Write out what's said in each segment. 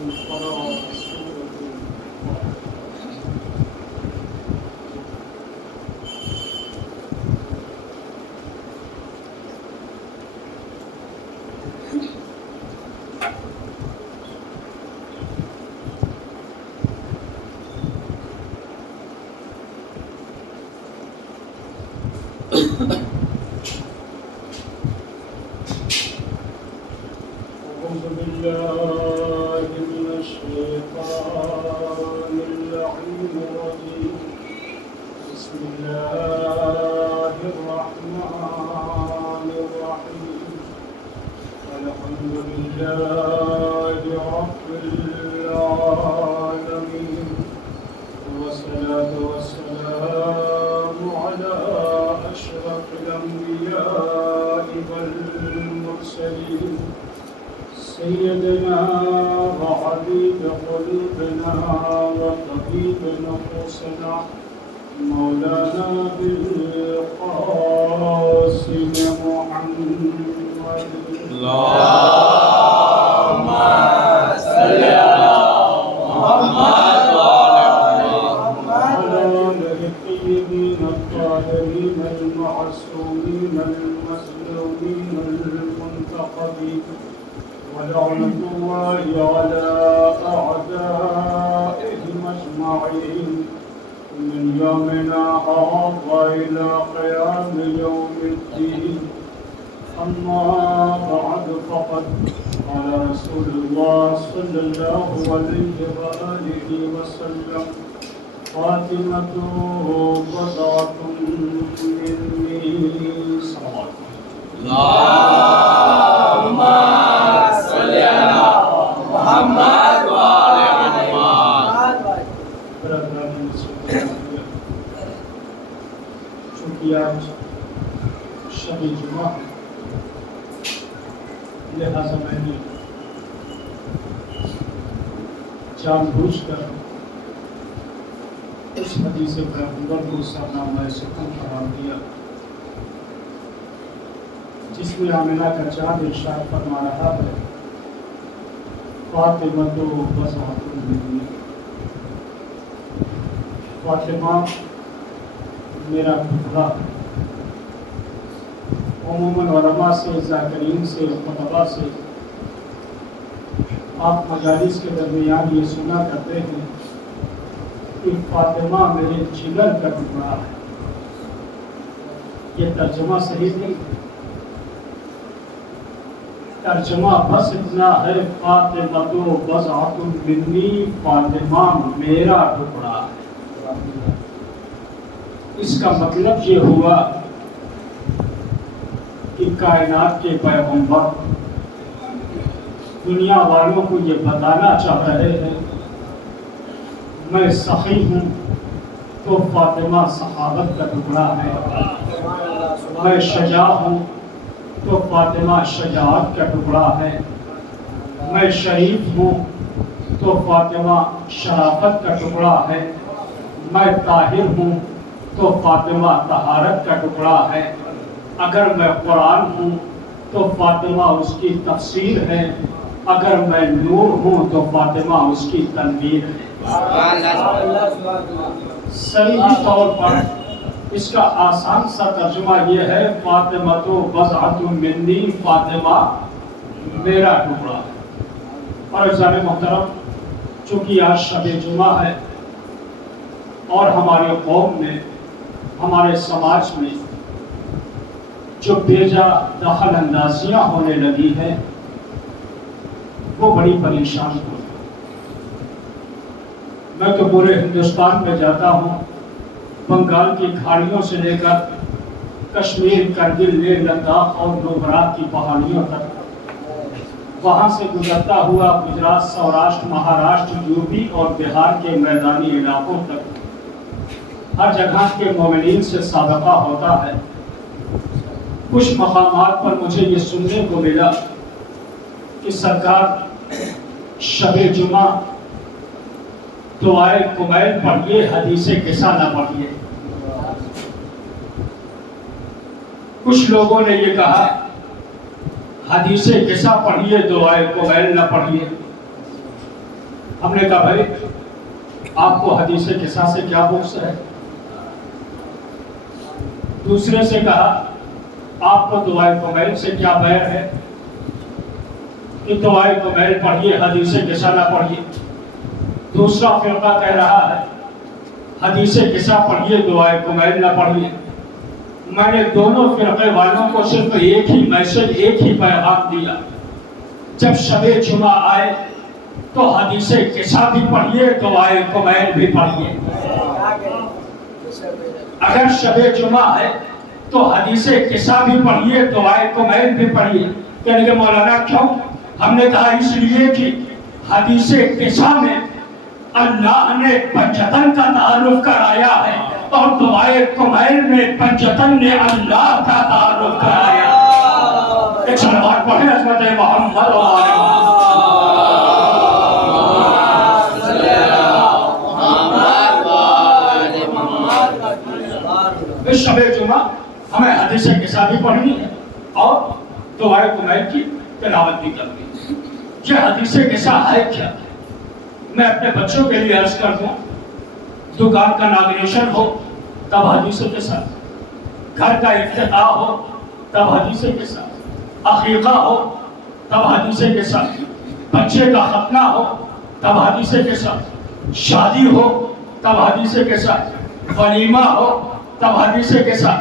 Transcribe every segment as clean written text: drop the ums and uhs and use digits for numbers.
أعوذ بالله من الشيطان اللعين الرجيم. بسم الله الرحمن الرحيم. الحمد لله رب العالمين، والصلاة والسلام على أشرف الأنبياء والمرسلين، سيدنا وحبيب قلوبنا وطبيب نفوسنا مولانا بالقاسم محمد. اللهم صل على محمد وعلى آله الطيبين الطاهرين المعصومين المظلومين المنتقبين، ولعنة الله على أعدائهم أجمعين من يومنا هذا إلى قيام يوم الدين. أما بعد، فقد قال رسول الله صلى الله عليه وآله وسلم: فاطمة بضعة مني. صلوات اللهم صل على محمد وعلى محمد. چونکہ آج شب جمعہ ہے، لہذا میں نے جان بوجھ کر اس حدیث پیغمبر کو سرنامہ سکون قرار دیا، جس میں آمنہ کا چاند ارشاد فرما رہا ہے: فاطمہ تو بضعۃ منی. فاطمہ میرا ٹکڑا. عموماً علماء سے، ذاکرین سے، خطباء سے آپ مجالس کے درمیان یہ سنا کرتے ہیں کہ فاطمہ میرے جگر کا ٹکڑا ہے. یہ ترجمہ صحیح نہیں، ترجمہ بس اتنا ہے: فاطمہ تو بضعۃ منی، فاطمہ میرا ٹکڑا ہے. اس کا مطلب یہ ہوا کہ کائنات کے پیغمبر دنیا والوں کو یہ بتانا چاہ رہے ہیں: میں سخی ہوں تو فاطمہ صحابت کا ٹکڑا ہے، میں شجاع ہوں تو فاطمہ شجاعت کا ٹکڑا ہے، میں شریف ہوں تو فاطمہ شرافت کا ٹکڑا ہے، میں طاہر ہوں تو فاطمہ طہارت کا ٹکڑا ہے، اگر میں قرآن ہوں تو فاطمہ اس کی تفسیر ہے، اگر میں نور ہوں تو فاطمہ اس کی تنویر ہے. صحیح طور پر اس کا آسان سا ترجمہ یہ ہے: فاطمہ تو بضعۃ منی، فاطمہ میرا ٹکڑا ہے. اور عزیزان محترم، چونکہ آج شب جمعہ ہے اور ہمارے قوم میں، ہمارے سماج میں جو بیجا دخل اندازیاں ہونے لگی ہیں وہ بڑی پریشان ہوئی. میں تو پورے ہندوستان میں جاتا ہوں، بنگال کی کھاڑیوں سے لے کر کشمیر، کرگل، لیہ لداخ اور نوبراہ کی پہاڑیوں تک، وہاں سے گزرتا ہوا گجرات، سوراشٹر، مہاراشٹر، یو پی اور بہار کے میدانی علاقوں تک، ہر جگہ کے مومنین سے سابقہ ہوتا ہے. کچھ مقامات پر مجھے یہ سننے کو ملا کہ سرکار شب جمعہ دعائے کمیل پڑھیے، حدیث قصہ نہ پڑھیے. کچھ لوگوں نے یہ کہا حدیث قصہ پڑھیے، دعائے کمیل نہ پڑھیے. ہم نے کہا بھائی آپ کو حدیث قصہ سے کیا بغض ہے؟ دوسرے سے کہا آپ کو دعائے کمیل سے کیا بیر ہے کہ دعائے کمیل پڑھیے حدیث قصہ نہ پڑھیے؟ دوسرا فرقہ کہہ رہا ہے حدیث قصہ پڑھیے دعائے کمیل نہ پڑھیے۔ میں نے دونوں فرقے والوں کو صرف ایک ہی میسج ایک ہی پیغام دیا، جب شب جمعہ آئے تو حدیث قصہ بھی پڑھیے دعائے کمیل بھی پڑھیے۔ اگر شب جمعہ ہے تو حدیث قصہ بھی پڑھیے دعائے کمیل بھی پڑھیے۔ کہنے کہ مولانا کیوں؟ ہم نے کہا اس لیے کہ حدیث قصہ میں اللہ نے پنجتن کا تعارف کرایا ہے اور دعائے کمیل میں پنجتن نے اللہ کا تعارف کرایا۔ ایک صلوات پڑھیں عظمت محمد و آل محمد۔ اس شب جمعہ ہمیں حدیث قصہ بھی پڑھنی ہے اور دعائے کمیل کی تلاوت بھی کرنی ہے۔ یہ حدیث قصہ ہے کیا؟ میں اپنے بچوں کے لیے عرض کر دوں، دکان کا اناگوریشن ہو تب حدیث قصہ، گھر کا افتتاح ہو تب حدیث قصہ، عقیقہ ہو تب حدیث قصہ، بچے کا ختنہ ہو تب حدیث قصہ، شادی ہو تب حدیث قصہ، ولیمہ ہو تب حدیث قصہ،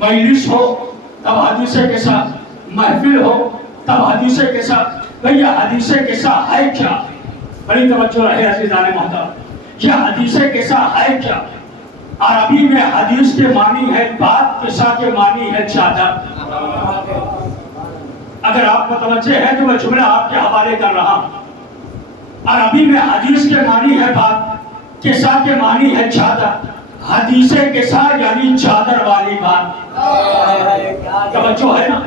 مجلس ہو تب حدیث قصہ، محفل ہو تب حدیث قصہ۔ بھیا حدیث قصہ ہے کیا؟ بڑی توجہ رہے عزیزان محترم، یہ حدیث قصہ ہے کیا؟ عربی میں حدیث کے معنی ہے بات، قصہ کے معنی ہے چادر۔ اگر آپ متوجہ ہیں تو میں جملہ آپ کے حوالے کر رہا ہوں۔ عربی میں حدیث کے معنی ہے بات، قصہ کے معنی ہے چادر۔ حدیث قصہ یعنی چادر والی بات، توجہ ہے نا؟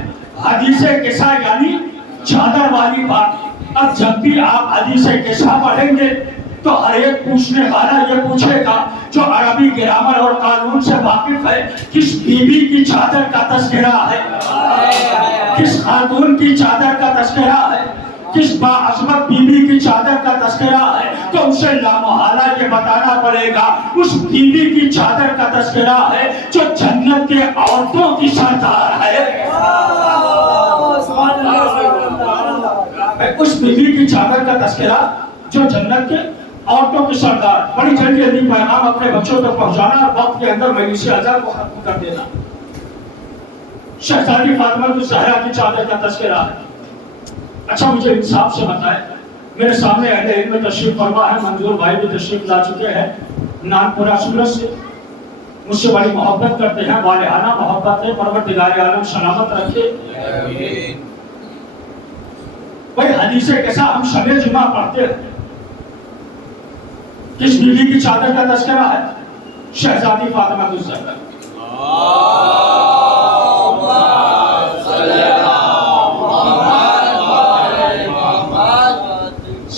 حدیث قصہ یعنی چادر والی بات۔ اب جب بھی آپ حدیث قصہ پڑھیں گے تو ہر ایک پوچھنے والا یہ پوچھے گا جو عربی گرامر اور قانون سے واقف ہے، کس بیوی کی چادر کا تذکرہ ہے، کس خاتون کی چادر کا تذکرہ ہے، کس باعظمت بیوی کی چادر کا تذکرہ ہے، تو اسے لامحالہ یہ بتانا پڑے گا اس بیوی کی چادر کا تذکرہ ہے جو جنت کے عورتوں کی سردار ہے۔ اس بیوی کی چادر کا تذکرہ جو جنت کے عورتوں کی سردار۔ بڑی جلدی جلدی پیغام اپنے بچوں تک پہنچانا اور وقت کے اندر مجلس اعظم کو ختم کر دینا۔ شہزادی فاطمہ الزہرا کی چادر کا تذکرہ ہے۔ اچھا مجھے انصاف سے بتائے، میرے سامنے اہل علم تشریف فرما ہے، منظور بھائی بھی تشریف لا چکے ہیں نانپورہ سورت سے، مجھ سے بڑی محبت کرتے ہیں، والہانہ محبت ہے، پروردگار عالم سلامت رکھے۔ بھائی حدیث قصہ ہم شب جمعہ پڑھتے ہیں، کس بیوی کی چادر کا تذکرہ ہے؟ شہزادی فاطمہ الزہرا۔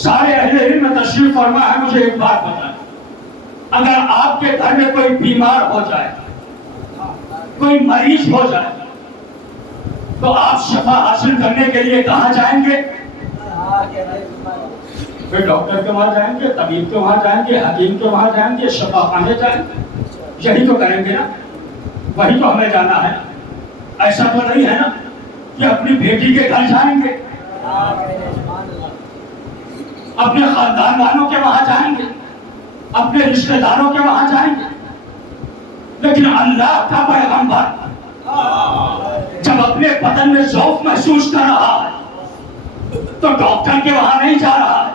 سارے اہل علم تشریف فرما ہے، مجھے ایک بات بتائیں، اگر آپ کے گھر میں کوئی بیمار ہو جائے، کوئی مریض ہو جائے، تو آپ شفا حاصل کرنے کے لیے کہاں جائیں گے؟ پھر ڈاکٹر کے وہاں جائیں گے، طبیب کے وہاں جائیں گے، حکیم کے وہاں جائیں گے، شفا خانے جائیں گے، یہی تو کریں گے نا، وہی تو ہمیں جانا ہے۔ ایسا تو نہیں ہے نا کہ اپنی بیٹی کے گھر جائیں گے، اپنے خاندان والوں کے وہاں جائیں گے، اپنے رشتہ داروں کے وہاں جائیں گے، لیکن اللہ کا پیغمبر جب اپنے بدن میں ضعف محسوس کر رہا ہے تو ڈاکٹر کے وہاں نہیں جا رہا ہے،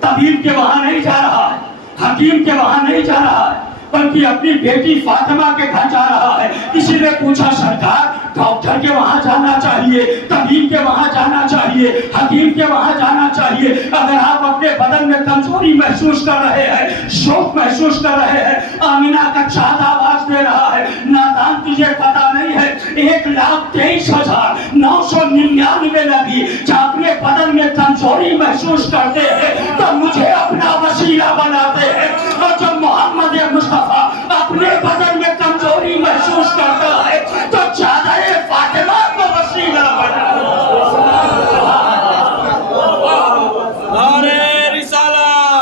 طبیب کے وہاں نہیں جا رہا ہے، حکیم کے وہاں نہیں جا رہا ہے، بلکہ اپنی بیٹی فاطمہ کے گھر جا رہا ہے۔ کسی نے پوچھا سرکار ڈاکٹر کے وہاں جانا چاہیے، طبیب کے وہاں جانا چاہیے، حکیم کے وہاں جانا چاہیے، اگر آپ اپنے بدن میں کمزوری محسوس کر رہے ہیں، شوق محسوس کر رہے ہیں، آمینہ کا چاند آواز دے رہا ہے، نادان تجھے پتا نہیں ہے 1,23,999 نبی جب اپنے بدن میں کمزوری محسوس کرتے ہیں تو مجھے اپنا وسیلہ بناتے ہیں، اور جب محمد مصطفیٰ اپنے بدن میں کمزوری محسوس کرتا ہے تو چادر فاطمہ کو وسیلہ بناتا ہے۔ نعرہ رسالت،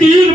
3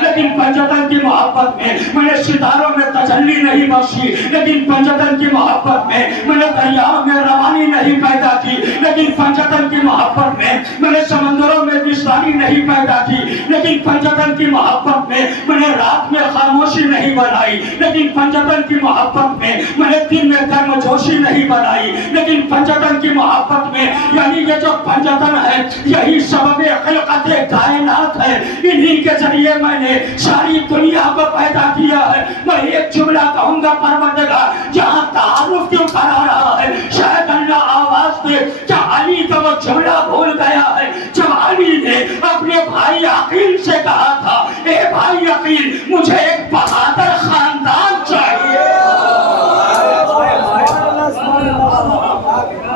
لیکن پنجتن کی محبت میں میں نے ستاروں میں تجلی نہیں بخشی لیکن پنجتن کی محبت میں میں نے دریاؤں میں روانی نہیں پیدا کی لیکن پنجتن کی محبت میں نے سمندروں میں بستانی نہیں پیدا کی لیکن پنجتن کی محبت میں نے رات میں خاموشی نہیں بنائی لیکن پنجتن کی محبت میں نے دن میں گرم جوشی نہیں بنائی لیکن پنجتن کی محبت میں یعنی یہ جو پنجتن ہے یہی سبب خلقت کائنات ہے انہی کے ذریعے میں نے ساری دنیا کو پیدا کیا ہے میں ایک جملہ کہوں گا پروردگار جہاں تعارف کیوں کرا رہا ہے شاید اللہ آواز دے کیا علی کا وہ جملہ بھول گیا ہے جب علی نے اپنے بھائی عقیل سے کہا تھا اے بھائی عقیل مجھے ایک بہادر خاندان چاہیے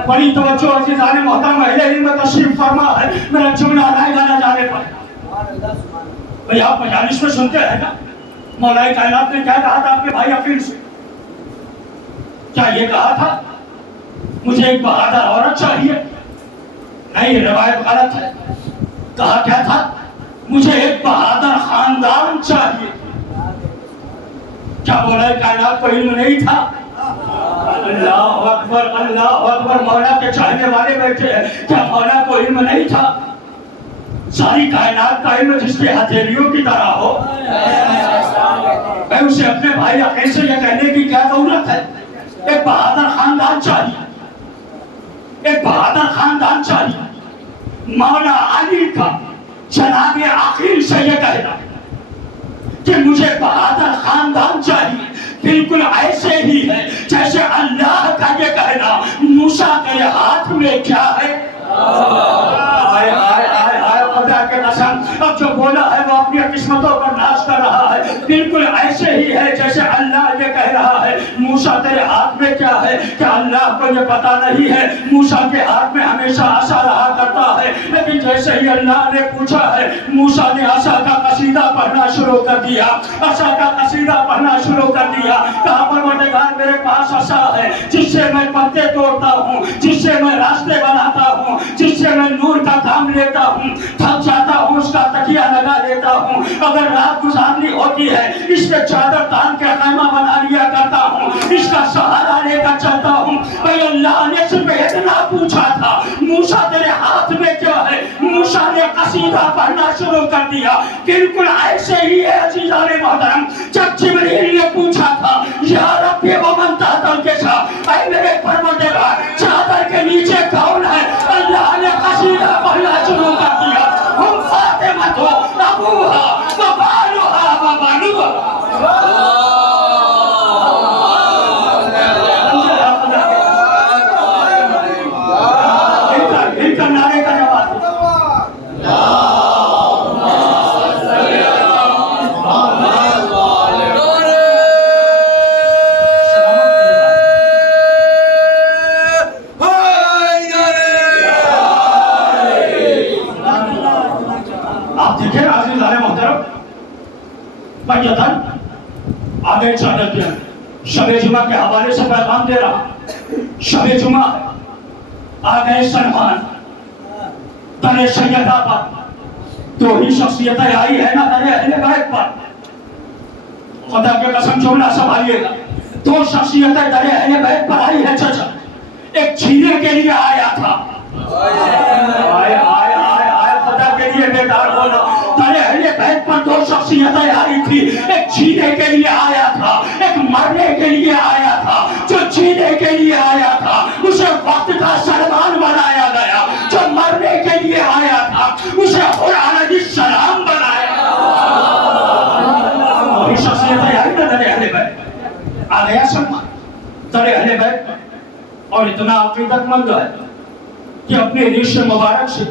بڑی توجہ عزیزان محترم اہل علم تشریف فرما ہے میرا جملہ رائے گا نہ جانے پر بھئی آپ مجالس میں سنتے ہیں نا مولا کائنات نے کیا کہا تھا اپنے بھائی عقیل سے کیا یہ کہا تھا مجھے ایک بہادر عورت چاہیے نہیں روایت غلط ہے کہا کیا تھا مجھے ایک بہادر خاندان چاہیے کیا مولا کائنات کو علم نہیں تھا اللہ اکبر مولا کے چاہنے والے بیٹھے ہیں کیا مولا کو علم نہیں تھا ساری کائنات کا علم جس کے ہتھیلیوں کی طرح ہو میں اسے اپنے بھائی عقیل سے یہ کہنے کی کیا ضرورت ہے ایک بہادر خاندان چاہیے ایک بہادر خاندان چاہیے مولا علی کا جناب عقیل سے یہ کہنا کہ مجھے بہادر خاندان چاہیے بالکل ایسے ہی ہے جیسے اللہ کا یہ کہنا موسیٰ کے ہاتھ میں کیا ہے آئے آئے آئے آئے خدا کے قسم اب جو بولا ہے وہ اپنی قسمتوں پر ناز کر رہا ہے بالکل ایسے ہی ہے جیسے اللہ یہ کہہ رہا ہے موسیٰ تیرے ہاتھ میں کیا ہے کہ اللہ کو یہ پتا نہیں ہے موسیٰ کے ہاتھ میں ہمیشہ عصا رہا کرتا ہے لیکن جیسے ہی اللہ نے پوچھا ہے موسیٰ نے عصا کا قصیدہ پڑھنا شروع کر دیا عصا کا قصیدہ پڑھنا شروع کر دیا کہا پروردگار میرے پاس عصا ہے جس سے میں پتے توڑتا ہوں جس سے میں راستے بناتا ہوں جس سے میں نور کا کام لیتا ہوں تھک جاتا ہوں اس کا تکیہ لگا لیتا ہوں اگر رات گزارنی ہوتی ہے اس پہ چادر تان کے خیمہ بنا لیا کرتا ہوں اس کا سہارا لے کر چلتا ہوں بھئی اللہ نے صرف اتنا پوچھا تھا موسیٰ تیرے ہاتھ میں کیا ہے موسیٰ نے قصیدہ پڑھنا شروع کر دیا بالکل ایسے ہی ہے عزیزان محترم جب جبریل نے پوچھا تھا یا رب ومن تحت الکساء اے میرے پروردگار چادر کے نیچے کون ہے اللہ نے قصیدہ پڑھنا شروع کر دیا ہم فاطمہ تو ابوہا وبالوہا وبنوہا ان کا نعرے کا جواب آگے چل دیا شب جمعہ کے حوالے سے پیغام دے رہا شب جمعہ آگے سلمان در سیدہ پر دو ہی شخصیتیں آئی ہے نا در اہل بیت پر خدا کے قسم جملہ سنبھالیے گا دو شخصیتیں در اہل بیت پر آئی ہے چچا ایک چھینے کے لیے آیا تھا آئے آئے آئے آئے خدا کے لیے بیدار ہونا در اہل بیت پر دو شخصیتیں آئی تھی ایک چھینے کے لیے آیا تھا ایک مرنے کے لیے آیا تھا جو چھینے کے لیے آیا تھا اسے وقت کا سلمان بنایا گیا جو مرنے کے لیے آیا تھا اسے حر علیہ السلام بنایا وہی شخصیتیں آئی نا در اہل بیت آ گیا سلمان در اہل بیت اور اتنا عقیدت مند ہے کہ اپنے ریش مبارک سے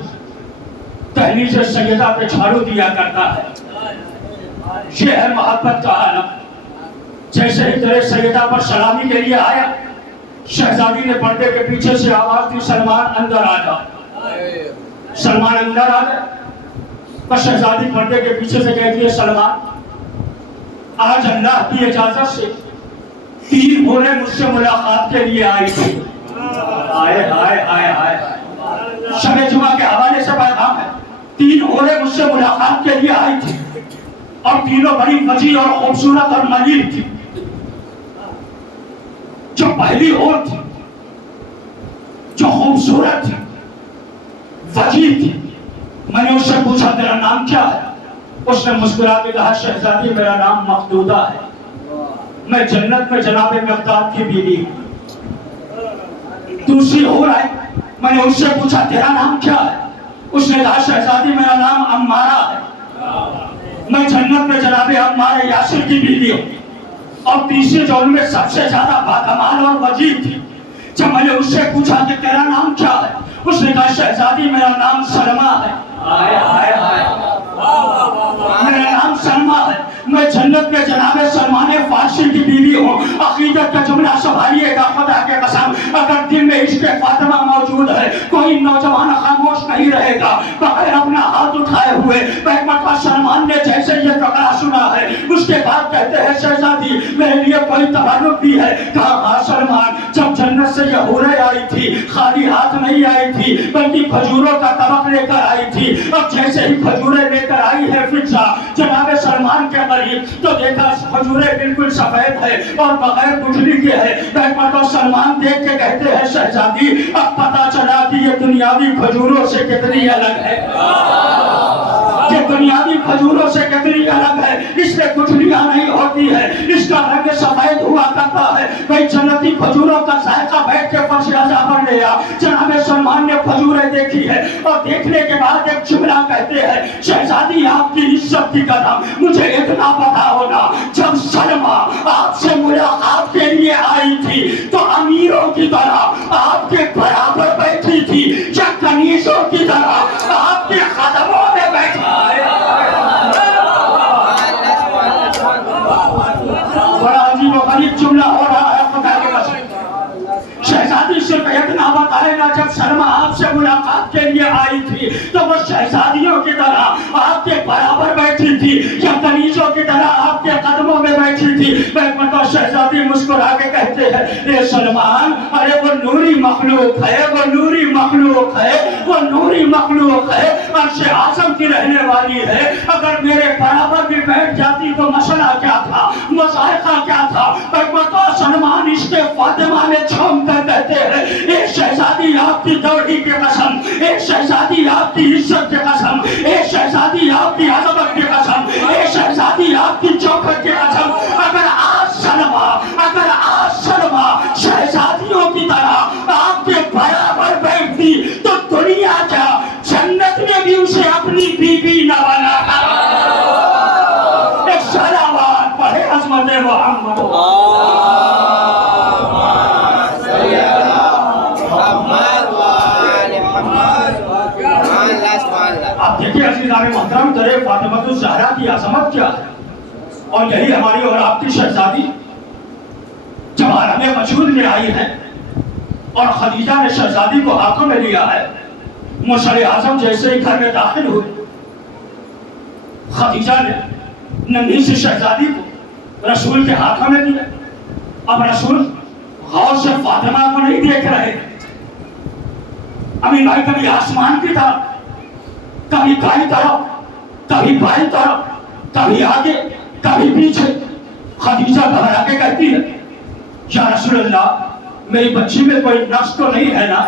تہلیز سیدہ پہ جھاڑو دیا کرتا ہے یہ ہے محبت کا عالم جیسے ہی تیرے سیدہ پر سلامی کے لیے آیا شہزادی نے پردے کے پیچھے سے آواز دی سلمان اندر آ جا سلمان اندر آ جا پر شہزادی پردے کے پیچھے سے کہتی ہے سلمان آج اللہ کی اجازت سے 3 گھوڑے مجھ سے ملاقات کے لیے آئی تھی آئے آئے آئے آئے شب جمعہ کے حوالے سے پیغام ہے تین عورتیں مجھ سے ملاقات کے لیے آئی تھی اور تینوں بڑی وجیح اور خوبصورت اور ملیح تھی. جو پہلی عورت تھی جو خوبصورت تھی وجیح تھی, میں نے اس سے پوچھا تیرا نام کیا ہے؟ اس نے مسکرا کے کہا شہزادی میرا نام مخدودہ ہے, میں جنت میں جناب مقداد کی بیوی ہوں. دوسری عورت آئی, میں نے اس سے پوچھا تیرا نام کیا ہے؟ اس نے کہا شہزادی میرا نام عمارہ ہے, میں جنت میں جناب عمار یاسر کی بیوی ہوں. اور تیسری جو ان میں سب سے زیادہ باکمال اور وجیح تھی, جب میں نے اس سے پوچھا کہ تیرا نام کیا ہے, اس نے کہا شہزادی میرا نام سلمہ ہے. میرا نام سلمہ ہے, میں جنت میں جناب سلمان فارسی کی بیوی ہوں. عقیدت کا جملہ سنبھالیے گا, خدا کے قسم اگر دل میں عشق فاطمہ موجود ہے کوئی نوجوان خاموش نہیں رہے گا بغیر اپنا ہاتھ اٹھائے ہوئے. ایک مرتبہ سلمان نے جیسے یہ فقرہ سنا ہے اس کے بعد کہتے ہیں شہزادی میرے لیے کوئی تبرک بھی ہے؟ کہا ہاں سلمان, جب جنت سے یہ حوریں آئی تھی خالی ہاتھ نہیں آئی تھی بلکہ کھجوروں کا طبق لے کر آئی تھی. اب جیسے ہی کھجوریں لے کر آئی ہے فضا جناب سلمان کے قریب تو دیکھا کھجوریں بالکل سفید ہے اور بغیر گٹھلی کے ہے. ایک مرتبہ سلمان دیکھ کے کہتے ہیں شہزادی اب پتا چلا کہ یہ دنیاوی کھجوروں سے کتنی الگ ہے, یہ دنیاوی کھجوروں سے کتنی الگ ہے. اس میں گٹھلیاں نہیں ہوتی ہے, اس کا رنگ سفید ہوا کرتا ہے. بھائی جنتی کھجوروں کا ذائقہ بیٹھ کے فرش اعظم پر لیا. جناب سلمان نے کھجوریں دیکھی ہے اور دیکھنے کے بعد ایک جملہ کہتے ہیں شہزادی آپ کی عزت کی قدم مجھے اتنا پتا ہونا جب سلمہ آپ سے ملاقات کے لیے آئی تھی تو امیروں کی طرح آپ کے برابر بیٹھی تھی یا کنیزوں کی طرح آپ کے قدموں میں بیٹھی. بڑا عجیب و غریب جملہ ہو رہا ہے خدا کے قسم. شہزادی صرف اتنا بتائے گا جب سلمہ آپ سے ملاقات کے لیے آئی تھی تو وہ شہزادیوں کی طرح آپ کے برابر بیٹھی تھی یا کنیزوں کی طرح آپ کے قدموں میں بیٹھی تھی. ایک مرتبہ شہزادی مسکرا کے کہتے ہیں اے سلمان ارے وہ نوری مخلوق ہے, وہ نوری مخلوق ہے, وہ نوری مخلوق ہے, عرش اعظم کی رہنے والی ہے. اگر میرے برابر بھی بیٹھ جاتی تو مسئلہ کیا تھا, مذائقہ کیا تھا. ایک مرتبہ سلمان عشق فاطمہ میں جھوم کر کہتے ہیں اے شہزادی آپ کی دوڑی کی قسم, اے شہزادی آپ کی عزت کی قسم, اے شہزادی آپ کی عظمت کی قسم, اے شہزادی آپ کی چوکھٹ کی قسم اگر آج سلمہ شہزادیوں کی طرح آپ کے برابر بیٹھتی تو دنیا کیا جنت میں بھی اسے اپنی بیوی نہ بنا. ایک صلوات پڑھے عظمت محمد. آپ دیکھیں عزیزان محترم در فاطمہ الزہرا کی عظمت کیا ہے. اور یہی ہماری اور آپ کی شہزادی جب عالم وجود میں آئی ہے اور خدیجہ نے شہزادی کو ہاتھوں میں لیا ہے. موسیٰ اعظم جیسے ہی گھر میں داخل ہوئے خدیجہ نے ننھی سی شہزادی کو رسول کے ہاتھوں میں دیا. اب رسول غور سے فاطمہ کو نہیں دیکھ رہے, ابھی بھائی کبھی آسمان کی طرف کبھی دائیں طرف کبھی بائیں طرف کبھی آگے کبھی پیچھے. خدیجہ گھبرا کے کہتی ہے یا رسول اللہ میری بچی میں کوئی نقص تو نہیں ہے نا,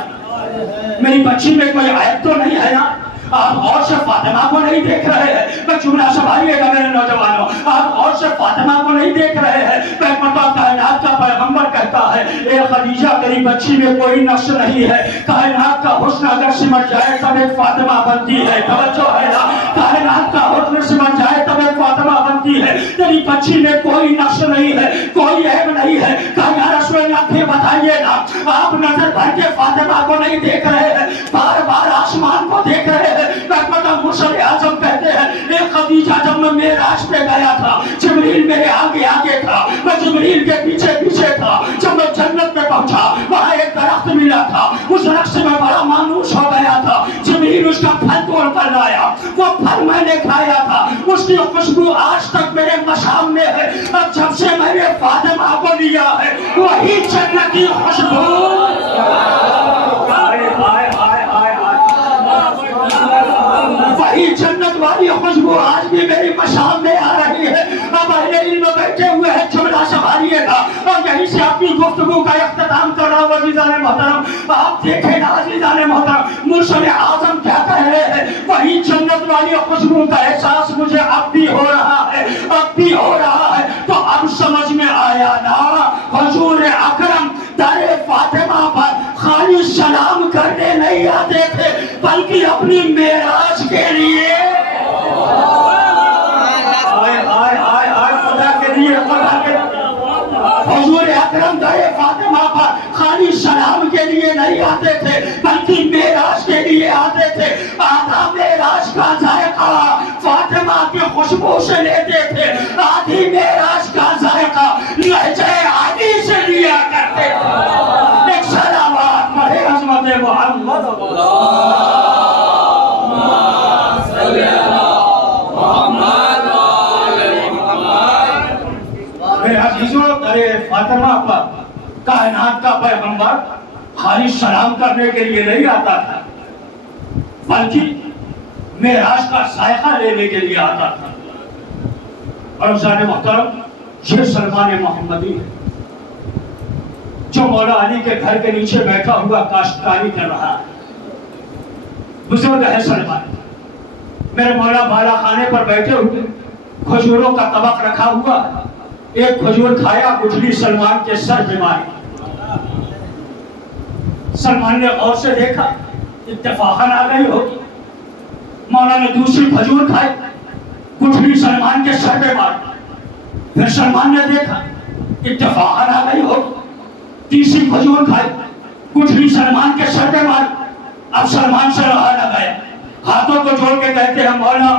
میری بچی میں کوئی عیب تو نہیں ہے نا. آپ غور سے فاطمہ کو نہیں دیکھ رہے ہیں. میں جملہ سنبھالیے گا میرے نوجوانوں, آپ غور سے فاطمہ کو نہیں دیکھ رہے ہیں. میں پتہ کائنات کا پیغمبر کہتا ہے اے خدیجہ تیری بچی میں کوئی نقص نہیں ہے. کائنات کا حسن اگر سمٹ جائے تب ایک فاطمہ بنتی ہے. توجہ ہے نا, کائنات کا حسن سمٹ جائے تب ایک فاطمہ بنتی ہے. تیری بچی میں کوئی نقص نہیں ہے, کوئی عیب نہیں ہے. کہا یا رسول اللہ پھر بتائیے نا, آپ نظر بھر کے فاطمہ کو نہیں دیکھ رہے ہیں, بار بار آسمان کو دیکھ رہے ہیں. موسیٰ اعظم کہتے ہیں اے خدیجہ جب میں معراج پہ گیا تھا جبریل میرے آگے آگے تھا, میں جبریل کے پیچھے پیچھے تھا. جب میں جنت میں پہنچا وہاں ایک درخت ملا تھا, اس درخت سے میں بڑا مانوس ہو گیا تھا. جبریل اس کا پھل توڑ کر لایا, وہ پھل میں نے کھایا تھا, اس کی خوشبو آج تک میرے مشام میں ہے. اب جب سے میں نے فاطمہ کو لیا ہے وہی جنت کی خوشبو. وہی جنت والی خوشبو آج بھی میری مشام میں آ رہی ہے. اب اہل علم بیٹھے ہوئے ہیں, جملہ سنبھالیے گا اور یہیں سے اپنی گفتگو کا اختتام کر رہا ہوں. عزیزان محترم, آپ دیکھیں نا عزیزان محترم, مرشد اعظم کیا کہہ رہے ہیں, وہی جنت والی خوشبو کا احساس مجھے اب بھی ہو رہا ہے, اب بھی ہو رہا ہے. تو اب سمجھ میں آیا نا, حضور اکرم در فاطمہ پر خالی سلام کرنے نہیں آتے تھے بلکہ اپنی معراج کے لیے, خدا کے لیے, حضور اکرم در فاطمہ پر خالی سلام کے لیے نہیں آتے تھے بلکہ معراج کے لیے آتے تھے. آدھا معراج کا ذائقہ فاطمہ کی خوشبو سے لیتے تھے, آدھی معراج کا ذائقہ لہجہ علی سے لیا کرتے تھے. ایک صلوات پڑھے عظمت محمد. میرے عزیزوں, ارے فاطمہ پر کائنات کا پیغمبر خالی سلام کرنے کے لیے نہیں آتا تھا بلکہ معراج کا ذائقہ لینے کے لیے آتا تھا. اور عزیزان محترم, یہ سلمان محمدی ہے جو مولا علی کے گھر کے نیچے بیٹھا ہوا کاشتکاری کر رہا ہے. بزرگ ہے سلمان. میرے مولا بالا خانے پر بیٹھے ہوئے, کھجوروں کا طبق رکھا ہوا, ایک کھجور کھایا, گٹھلی سلمان کے سر پہ ماری. سلمان نے غور سے دیکھا, اتفاقاً آ گئی ہوگی. مولا نے دوسری کھجور کھائی, گٹھلی سلمان کے سر پہ ماری. پھر سلمان نے دیکھا, اتفاقاً آ گئی ہوگی. تیسری کھجور کھائی, گٹھلی سلمان کے سر پہ ماری. اب سلمان سے رہا نہ گیا, ہاتھوں کو جوڑ کے کہتے ہیں, مولا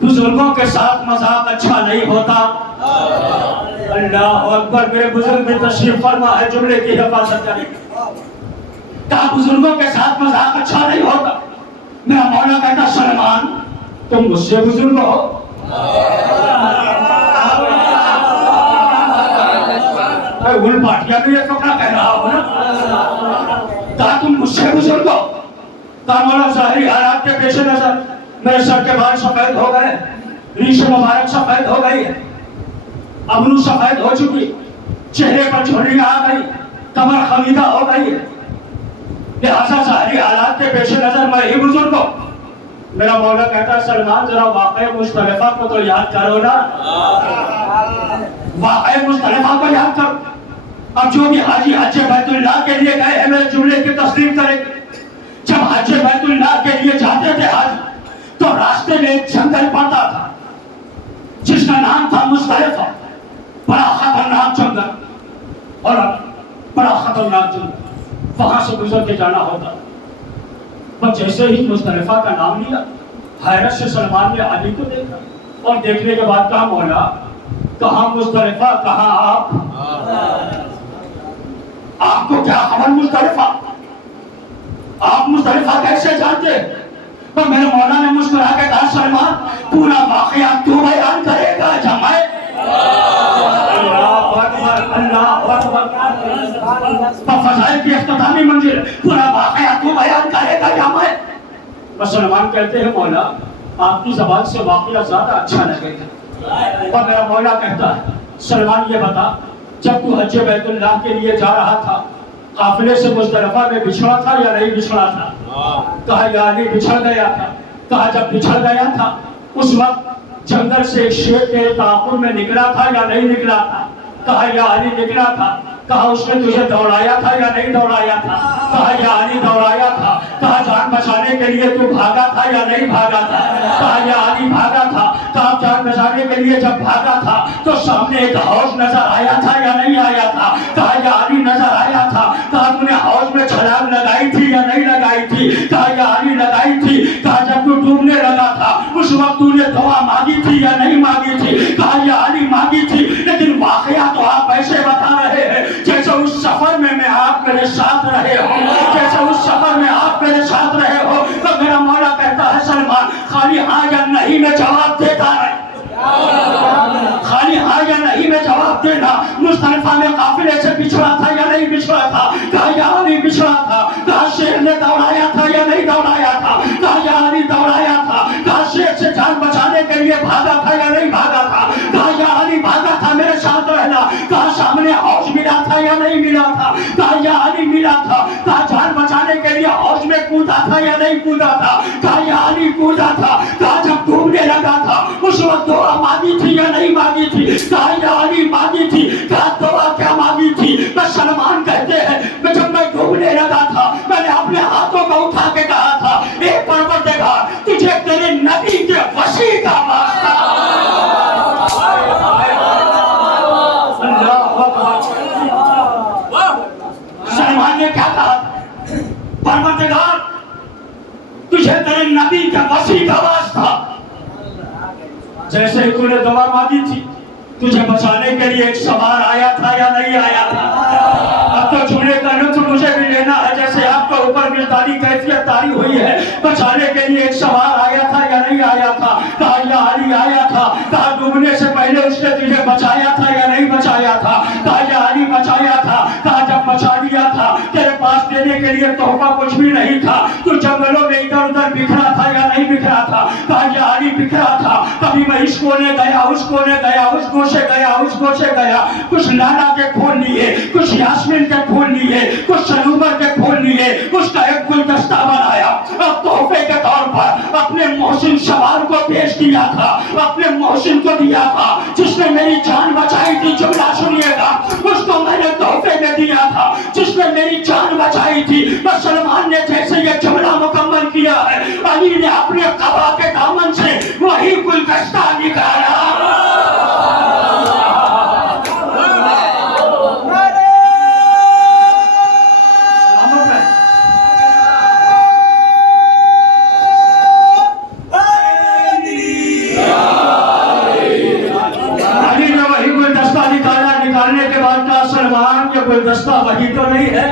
بزرگوں کے ساتھ مذاق اچھا نہیں ہوتا. اللہ اکبر, میرے بزرگ میں تشریف فرما ہے, جملے کی حفاظت کریں. کہا بزرگوں کے ساتھ مذاق اچھا نہیں ہوتا. میرا مولا کہتا, سلمان تم مجھ سے بزرگ ہو. ان پارٹیاں بھی یہ فقرہ کہہ رہا ہو نا. کہا تم مجھ سے بزرگ ہو. کہا مولا ظاہری حالات کے پیش نظر میرے سر کے بال سفید ہو گئے, ریش مبارک سفید ہو گئی ہے, ابرو سفید ہو چکی, چہرے پر جھریاں آ گئی, کمر خمیدہ ہو گئی ہے, لہذا ظاہری حالات کے پیش نظر میں ہی بزرگ ہوں. میرا مولا کہتا ہے, سلمان ذرا واقعہ مختلفہ کو تو یاد کرو نا. واقعہ مختلفہ کو یاد کرو. اب جو بھی حاجی حج بیت اللہ کے لیے گئے ہیں میرے جملے کی تصدیق کریں. جب حج بیت اللہ کے لیے جاتے تھے حج, تو راستے میں ایک جنگل پڑتا تھا جس کا نام تھا مزدلفہ. بڑا خطرناک جنگل, اور بڑا خطرناک جنگل, وہاں سے گزر کے جانا ہوتا. بس جیسے ہی مزدلفہ کا نام لیا, حیرت سے سلمان نے علی کو دیکھا, اور دیکھنے کے بعد کہا, مولا کہاں مزدلفہ, کہاں آپ کو کیا خبر مزدلفہ, آپ مزدلفہ کیسے جانتے؟ تو میرے مولا نے مسکرا کے کہا, سلمان پورا واقعہ تو بیان کرے گا جب میں. اللہ اکبر, اللہ اکبر. فضائل کی اختتامی منزل, پورا واقعہ تو بیان کرے گا جب میں. بس سلمان کہتے ہیں, مولا آپ کی زبان سے واقعہ زیادہ اچھا لگے گا. اور میرا مولا کہتا ہے, سلمان یہ بتا, جب تو حج بیت اللہ کے لیے جا رہا تھا, قافلے سے مزدلفہ میں بچھڑا تھا یا نہیں بچھڑا تھا؟ کہا یا علی بچھڑ گیا تھا. کہا جب بچھڑ گیا تھا اس وقت جنگل سے ایک شیر کے تعاقب میں نکلا تھا یا نہیں نکلا تھا؟ کہا یا علی نکلا تھا. کہا اس نے تجھے دوڑایا تھا یا نہیں دوڑایا تھا؟ کہا یا علی دوڑایا تھا. کہا جان بچانے کے لیے تو بھاگا تھا یا نہیں بھاگا تھا؟ کہا یا علی بھاگا تھا. کہا جان بچانے کے لیے جب بھاگا تھا تو سامنے ایک حوض نظر آیا تھا یا نہیں آیا تھا؟ کہا یا علی نظر آیا تھا. کہا تو نے حوض میں چھلانگ لگائی تھی یا نہیں لگائی تھی؟ کہا یا علی لگائی تھی. کہا جب تو ڈوبنے لگا تھا اس وقت تو نے دعا مانگی تھی یا نہیں مانگی تھی؟ کہا یا علی مانگی تھی. لیکن واقعہ تو آپ ایسے بتا رہے ہیں جیسے اس سفر میں آپ میرے ساتھ رہے ہو, جیسے اس سفر میں آپ میرے ساتھ رہے ہو. تو میرا مولا کہتا ہے, سلمان خالی ہاں یا نہیں میں جواب دیتا رہے, خالی ہاں یا نہیں میں جواب دینا. مزدلفہ میں قافلے سے بچھڑا تھا یا نہیں بچھڑا تھا؟ کہا یا علی بچھڑا تھا. کہا شیر نے دوڑایا تھا یا نہیں دوڑایا تھا؟ کہا یا علی دوڑایا تھا. کہا حوض ملا تھا یا نہیں ملا تھا؟ کہا یا علی ملا تھا. کہا جان بچانے کے لیے حوض میں کودا تھا یا نہیں کودا تھا؟ کہا یا علی کودا تھا. کہا جب ڈوبنے لگا تھا اس وقت دعا مانگی تھی یا نہیں مانگی تھی؟ کہا یا علی مانگی تھی. کہا دعا کیا مانگی تھی؟ میں سلمان کہتے ہیں کہ جب میں ڈوبنے لگا تھا میں نے اپنے ہاتھوں کو اٹھا کے کہا تھا اے پروردگار تجھے تیرے نبی کے وسیع کا واسطہ. سلمان نے کیا کہا تھا؟ پروردگار تجھے تیرے نبی کے وسیع کا واسطہ. جیسے ہی تو نے دعا مانگی تھی تجھے بچانے کے لیے ایک سوار آیا تھا یا نہیں آیا تھا؟ اب تو جملے کا لطف مجھے بھی لینا ہے. جیسے آپ کے اوپر مزداری کیفیت تاری ہوئی ہے بچانے کے لیے ایک سوار آیا تھا یا نہیں آیا تھا؟ کہا یا علی آیا تھا. کہا ڈوبنے سے پہلے اس نے تجھے بچایا تھا یا نہیں بچایا تھا؟ کہا یا علی بچایا تھا. کہا جب بچا لیا تھا تیرے پاس دینے کے لیے تحفہ کچھ بھی نہیں تھا. تو جنگلوں میں ادھر ادھر بکھرا تھا یا نہیں بکھرا تھا؟ کہا یا علی بکھرا تھا. کبھی میں اس کونے گیا اس کونے گیا اس گوشے گیا اس گوشے گیا. کچھ لالا کے پھول لیے کچھ یاسمین کے پھول لیے کچھ سنوبر کے پھول لیے اس کا ایک گلدستہ بنایا. اب تحفے کے طور پر اپنے محسن سوار کو پیش کیا تھا. اپنے محسن کو دیا تھا جس نے میری جان بچائی تھی. جملہ سنیے گا اس کو میں نے تحفے میں دیا تھا جس نے میری جان بچائی تھی. بس سلمان نے جیسے یہ جملہ مکمل کیا ہے علی نے اپنے قبا کے دامن سے وہی گلدستہ نکالا. گلدستہ وہی تو نہیں ہے.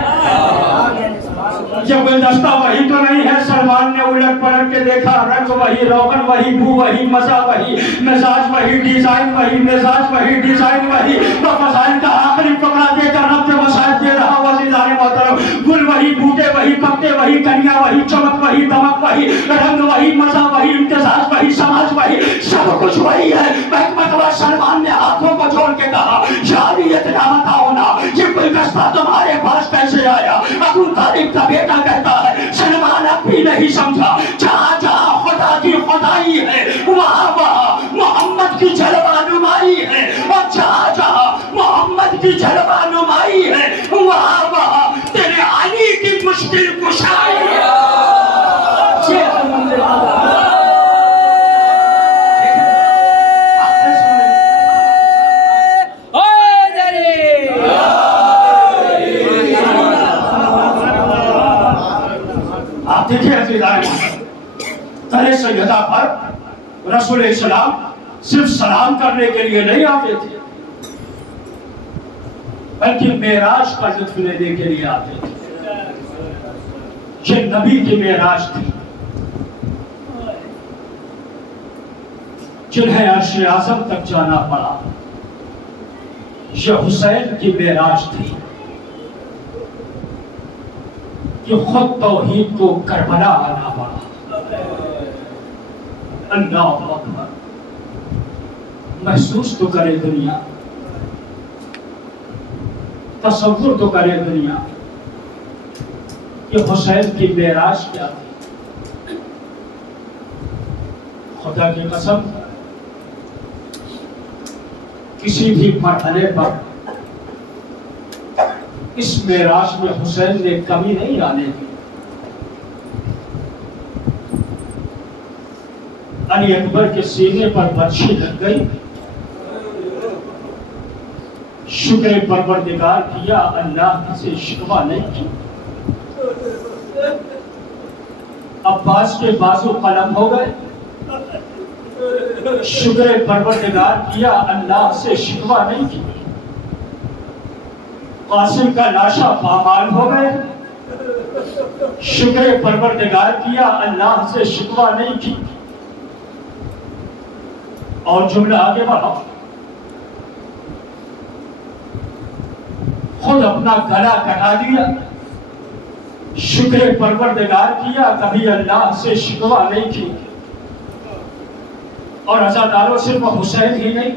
یہ گلدستہ وہی تو نہیں ہے. سلمان نے الٹ پلٹ کے دیکھا رنگ وہی روغن وہی بو وہی مزہ وہی مزاج وہی ڈیزائن وہی مزاج وہی ڈیزائن وہی. تو فضائل کا آخری فقرہ دے کر رب کے مسائل دے رہا وزیران محترم. گل وہی بوٹے وہی پتے وہی کنیا وہی چمک وہی دمک وہی رنگ وہی مزہ وہی امتزاج وہی سماج وہی سب کچھ وہی ہے. ایک مرتبہ سلمان نے ہاتھوں کو جوڑ کے کہا یا علی اتنا مت ہونا یہ گلدستہ تمہارے پاس کیسے آیا؟ ابو طالب کا بیٹا کہتا ہے سلمان اب بھی نہیں سمجھا. جہاں جہاں خدا کی خدائی ہے وہاں وہاں محمد کی جلوہ نمائی ہے. اور جہاں جہاں محمد کی جلوہ نمائی ہے وہاں وہاں تیرے علی کی مشکل کشائی ہے. دیکھیں عزیزان ترے سیدہ پر رسول اسلام صرف سلام کرنے کے لیے نہیں آتے تھے بلکہ معراج کا لطف لینے کے لیے آتے تھے. یہ نبی کی معراج تھی جنہیں عرش اعظم تک جانا پڑا. یہ حسین کی معراج تھی کہ خود توحید کو کربلا آنا پڑا. اللہ اکبر. محسوس تو کرے دنیا تصور تو کرے دنیا کہ حسین کی معراج کیا تھی. خدا کی قسم کسی بھی مرحلے پر اس معراج میں حسین نے کمی نہیں آنے دی. علی اکبر کے سینے پر برچھی لگ گئی. شکر پروردگار کیا اللہ سے شکوہ نہیں کی. عباس کے بازو قلم ہو گئے. شکر پروردگار کیا اللہ سے شکوہ نہیں کی. قاسم کا لاشا پامال ہو گئے. شکر پروردگار کیا اللہ سے شکوہ نہیں کی. اور جملہ آگے بڑھا. خود اپنا گلا کٹا دیا. شکر پروردگار کیا کبھی اللہ سے شکوہ نہیں کی. اور عزاداروں صرف حسین ہی نہیں